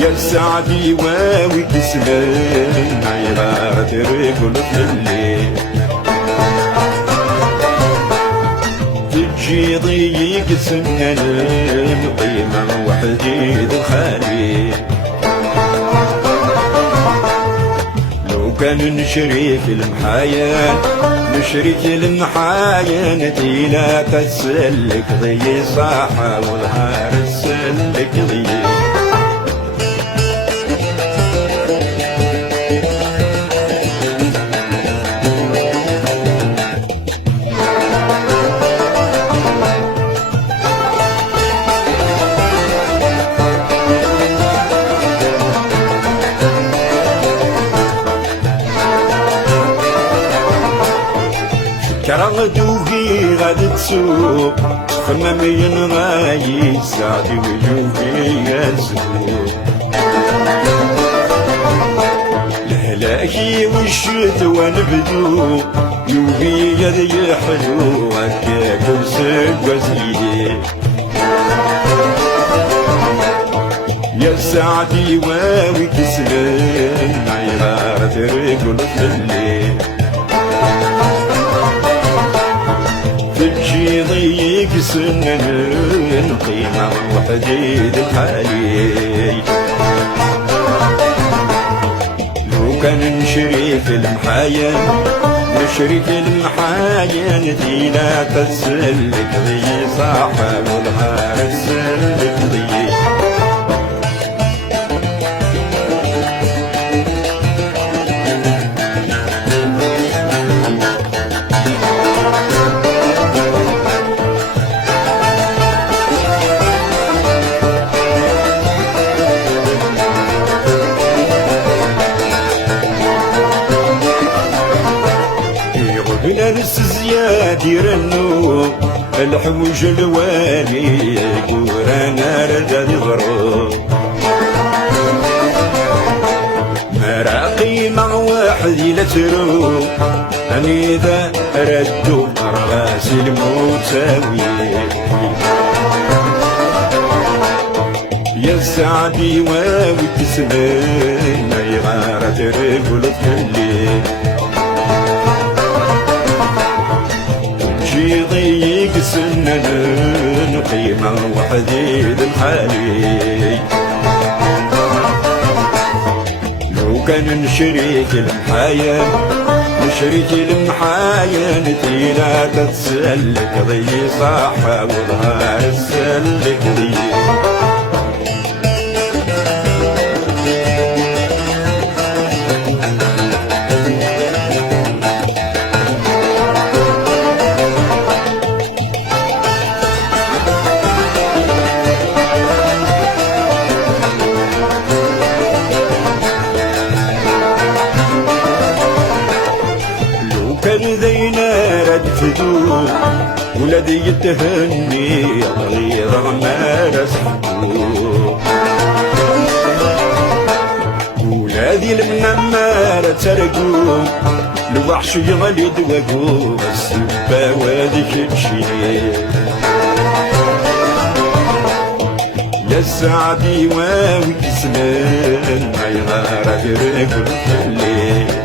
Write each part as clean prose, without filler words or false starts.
يا سعدي واوي تسلم عيرات رجل الليل تجي ضيق سنن قيمة وحديد الخالي لو كان نشريك المحايا نشريك المحايا لا تسلك ضي صاحة والهار تسلك ضي كرغدو في غاد تسوق خمامين غاي سعدي ويوفي يزوق الهلاكي والشتوى نبدو يوفي يدي حلو هكاك وسق وزيدي يا سعدي واوي تسلم عيرات رجل الليل تجي ضيق سنن قيمة وحديد الحالي لو كان نشريك المحايا نشريك المحايا لا تسلك ضي صاحة والغار تسلك ضي بنرس زياد يرنو الحوج الوالي قرانا رجال غرو مراقي مع واحد يلترو أني ذا ردو راسي الموتاوي يا سعدي واوي تسلم غارة رجل الليل ضيق سنن قيمة وحديد الحالي لو كان نشريك المحايا نشريك المحايا لا تتسلك ضي صاحة والغار تسلك ضي كان ذينا رد تدوم ولدي يتهني غير ما رسحتو ولادي المنمارة ترقو الوحش يغلي دوقو السبا واديك تشيل يا سعدي واوي تسلم عيغارة رجل الليل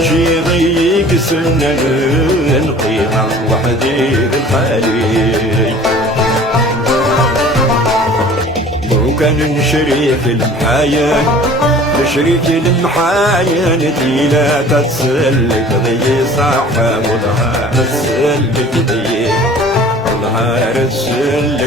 تجي ضيق سنن قيمة وحديد الحالي لو كان نشريك المحايا نشريك المحايا لا تتسلك ضي صاحة والغار تسلك ضي والغار تسلك